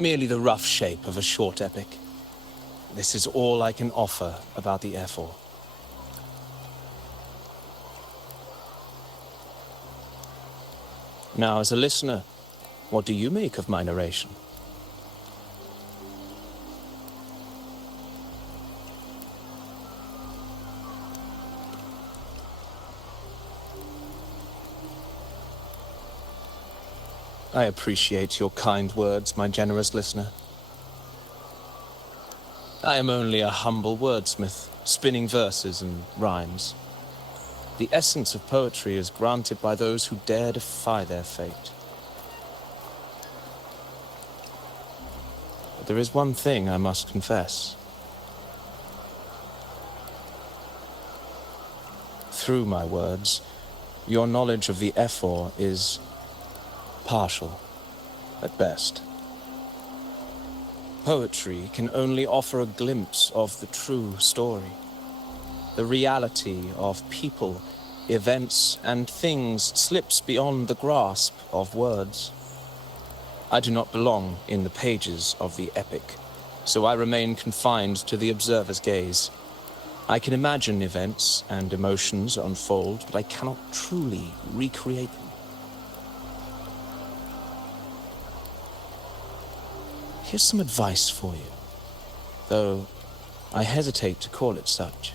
merely the rough shape of a short epic. This is all I can offer about the F4. Now, as a listener, what do you make of my narration? I appreciate your kind words, my generous listener. I am only a humble wordsmith, spinning verses and rhymes. The essence of poetry is granted by those who dare defy their fate. But there is one thing I must confess. Through my words, your knowledge of the F4 is partial, at best. Poetry can only offer a glimpse of the true story, the reality of people, events, and things slips beyond the grasp of words. I do not belong in the pages of the epic, so I remain confined to the observer's gaze. I can imagine events and emotions unfold, but I cannot truly recreate them. Here's some advice for you, though I hesitate to call it such.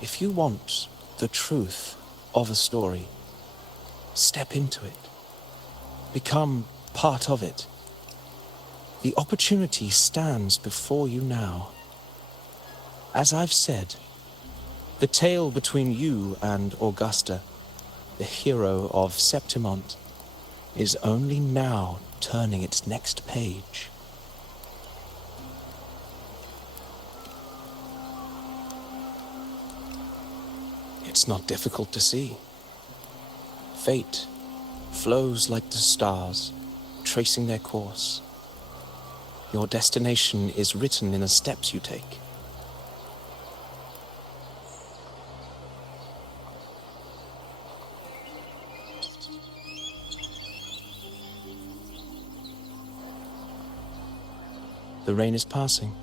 If you want the truth of a story, step into it. Become part of it. The opportunity stands before you now. As I've said, the tale between you and Augusta, the hero of Septimont, is only now turning its next page. It's not difficult to see. Fate flows like the stars, tracing their course. Your destination is written in the steps you take. The rain is passing.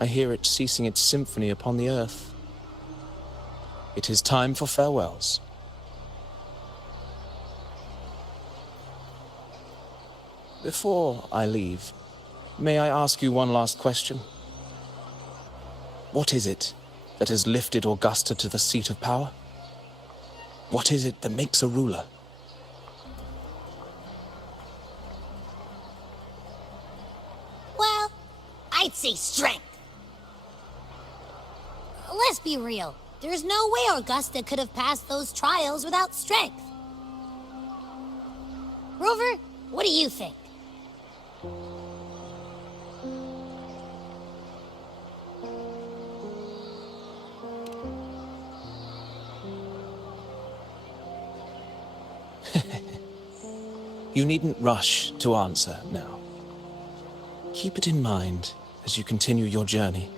I hear it ceasing its symphony upon the earth. It is time for farewells. Before I leave, may I ask you one last question? What is it that has lifted Augusta to the seat of power? What is it that makes a ruler? I'd say strength. Let's be real. There's no way Augusta could have passed those trials without strength. Rover, what do you think? You needn't rush to answer now. Keep it in mind as you continue your journey.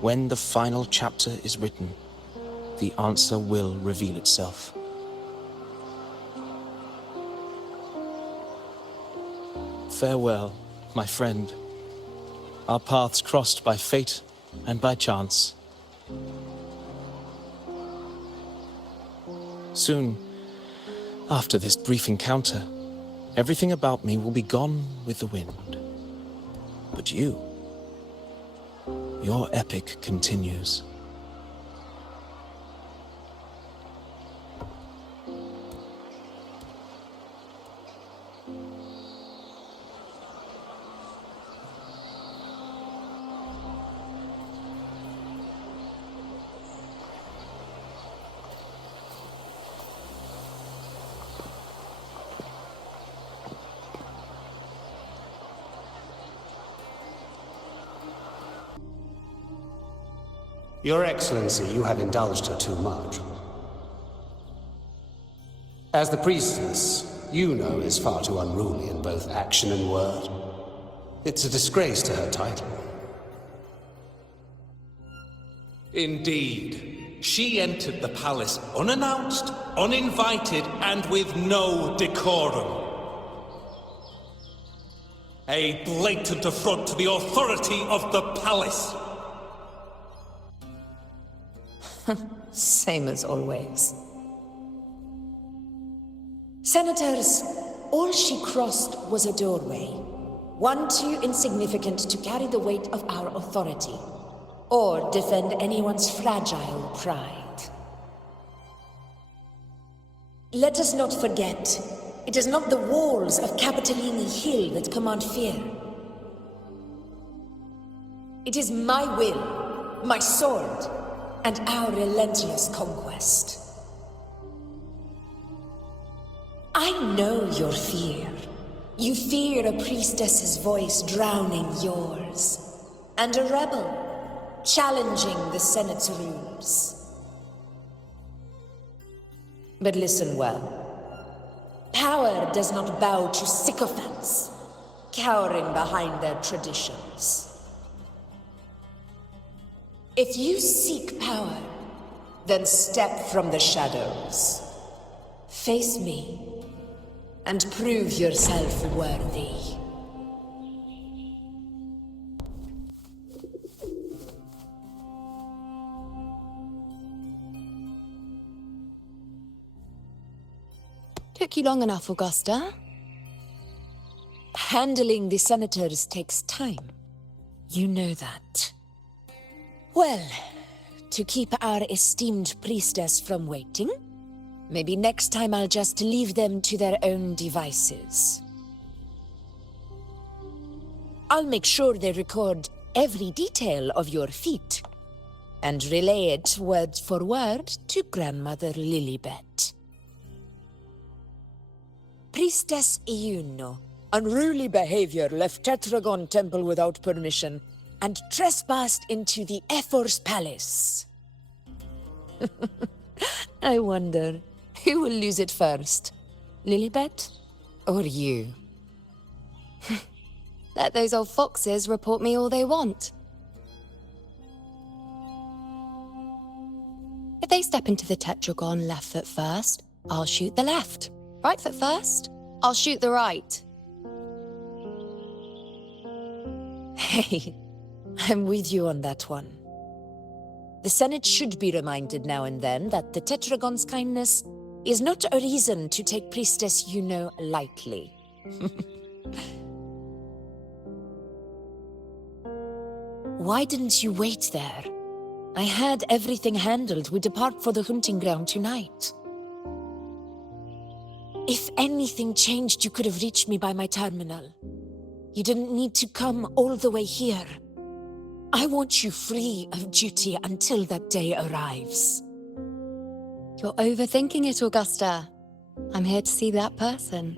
When the final chapter is written, the answer will reveal itself. Farewell, my friend. Our paths crossed by fate and by chance. Soon, after this brief encounter, everything about me will be gone with the wind. But you, your epic continues. Your Excellency, you have indulged her too much. As the priestess, you know is far too unruly in both action and word. It's a disgrace to her title. Indeed. She entered the palace unannounced, uninvited, and with no decorum. A blatant affront to the authority of the palace. Same as always. Senators, all she crossed was a doorway. One too insignificant to carry the weight of our authority, or defend anyone's fragile pride. Let us not forget, it is not the walls of Capitolini Hill that command fear. It is my will, my sword, and our relentless conquest. I know your fear. You fear a priestess's voice drowning yours, and a rebel challenging the Senate's rules. But listen well. Power does not bow to sycophants, cowering behind their traditions. If you seek power, then step from the shadows. Face me, and prove yourself worthy. Took you long enough, Augusta. Handling the senators takes time. You know that. Well, to keep our esteemed priestess from waiting, maybe next time I'll just leave them to their own devices. I'll make sure they record every detail of your feat, and relay it word for word to Grandmother Lilibet. Priestess Iuno, unruly behavior, left Tetragon Temple without permission, and trespassed into the Ephor's palace. I wonder, who will lose it first? Lilibet? Or you? Let those old foxes report me all they want. If they step into the tetragon left foot first, I'll shoot the left. Right foot first, I'll shoot the right. Hey, I'm with you on that one. The Senate should be reminded now and then that the Tetragon's kindness is not a reason to take Priestess Yuno lightly. Why didn't you wait there? I had everything handled. We depart for the hunting ground tonight. If anything changed, you could have reached me by my terminal. You didn't need to come all the way here. I want you free of duty until that day arrives. You're overthinking it, Augusta. I'm here to see that person.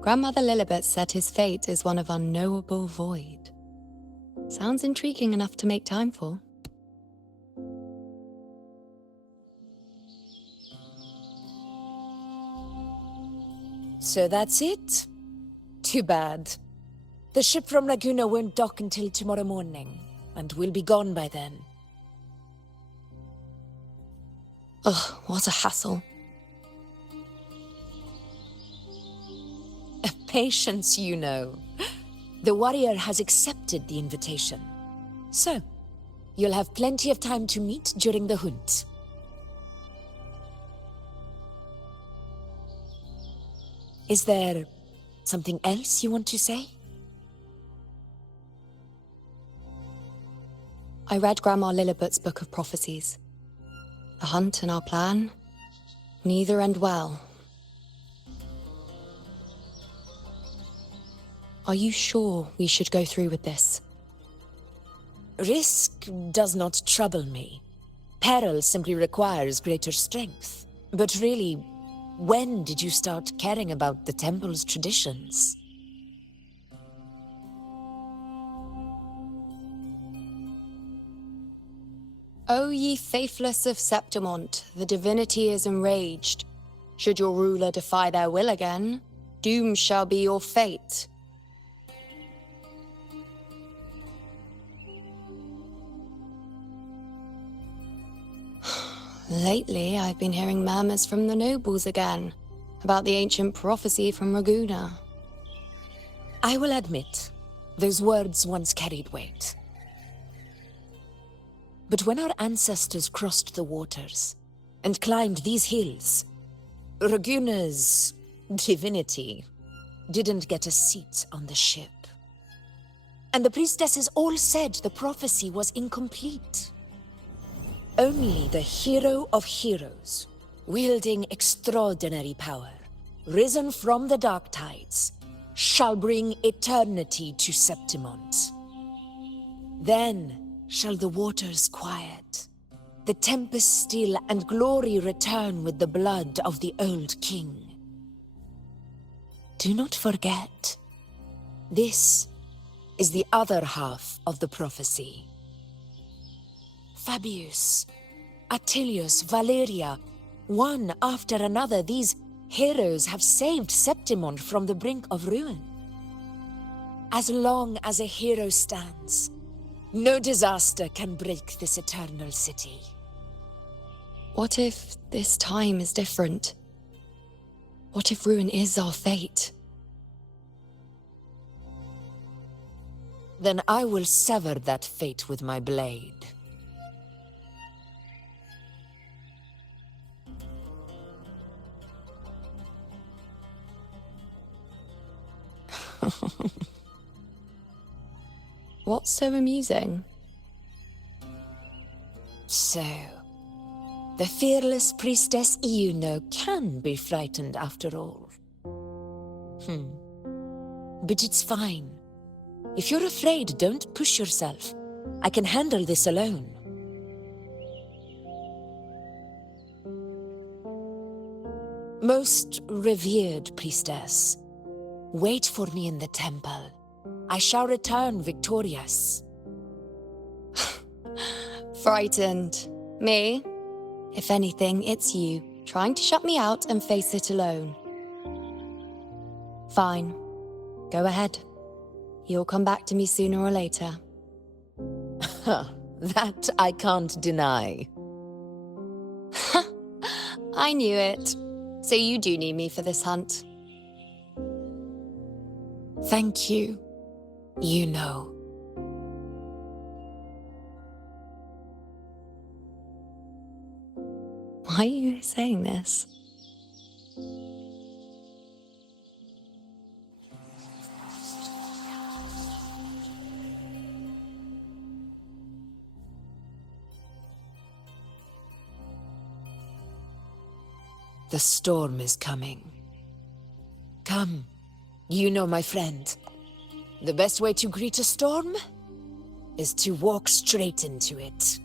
Grandmother Lilibet said his fate is one of unknowable void. Sounds intriguing enough to make time for. So that's it? Too bad. The ship from Laguna won't dock until tomorrow morning, and we'll be gone by then. Ugh, what a hassle. Patience, you know. The warrior has accepted the invitation. So, you'll have plenty of time to meet during the hunt. Is there something else you want to say? I read Grandma Lilibet's Book of Prophecies. The hunt and our plan, neither end well. Are you sure we should go through with this? Risk does not trouble me. Peril simply requires greater strength. But really, when did you start caring about the temple's traditions? O ye faithless of Septimont, the divinity is enraged. Should your ruler defy their will again, doom shall be your fate. Lately, I've been hearing murmurs from the nobles again. about the ancient prophecy from Raguna. I will admit, those words once carried weight. But when our ancestors crossed the waters and climbed these hills, Raguna's divinity didn't get a seat on the ship. And the priestesses all said the prophecy was incomplete. Only the hero of heroes, wielding extraordinary power, risen from the dark tides, shall bring eternity to Septimont. Then shall the waters quiet, the tempest still, and glory return with the blood of the old king. Do not forget, this is the other half of the prophecy. Fabius, Attilius, Valeria, one after another, these heroes have saved Septimont from the brink of ruin. As long as a hero stands, no disaster can break this eternal city. What if this time is different? What if ruin is our fate? Then I will sever that fate with my blade. What's so amusing? So, the fearless priestess Iuno can be frightened after all. But it's fine. If you're afraid, don't push yourself. I can handle this alone. Most revered priestess, wait for me in the temple. I shall return victorious. Frightened. Me? If anything, it's you, trying to shut me out and face it alone. Fine. Go ahead. You'll come back to me sooner or later. That I can't deny. I knew it. So you do need me for this hunt. Thank you. You know. Why are you saying this? The storm is coming. Come, you know my friend. The best way to greet a storm is to walk straight into it.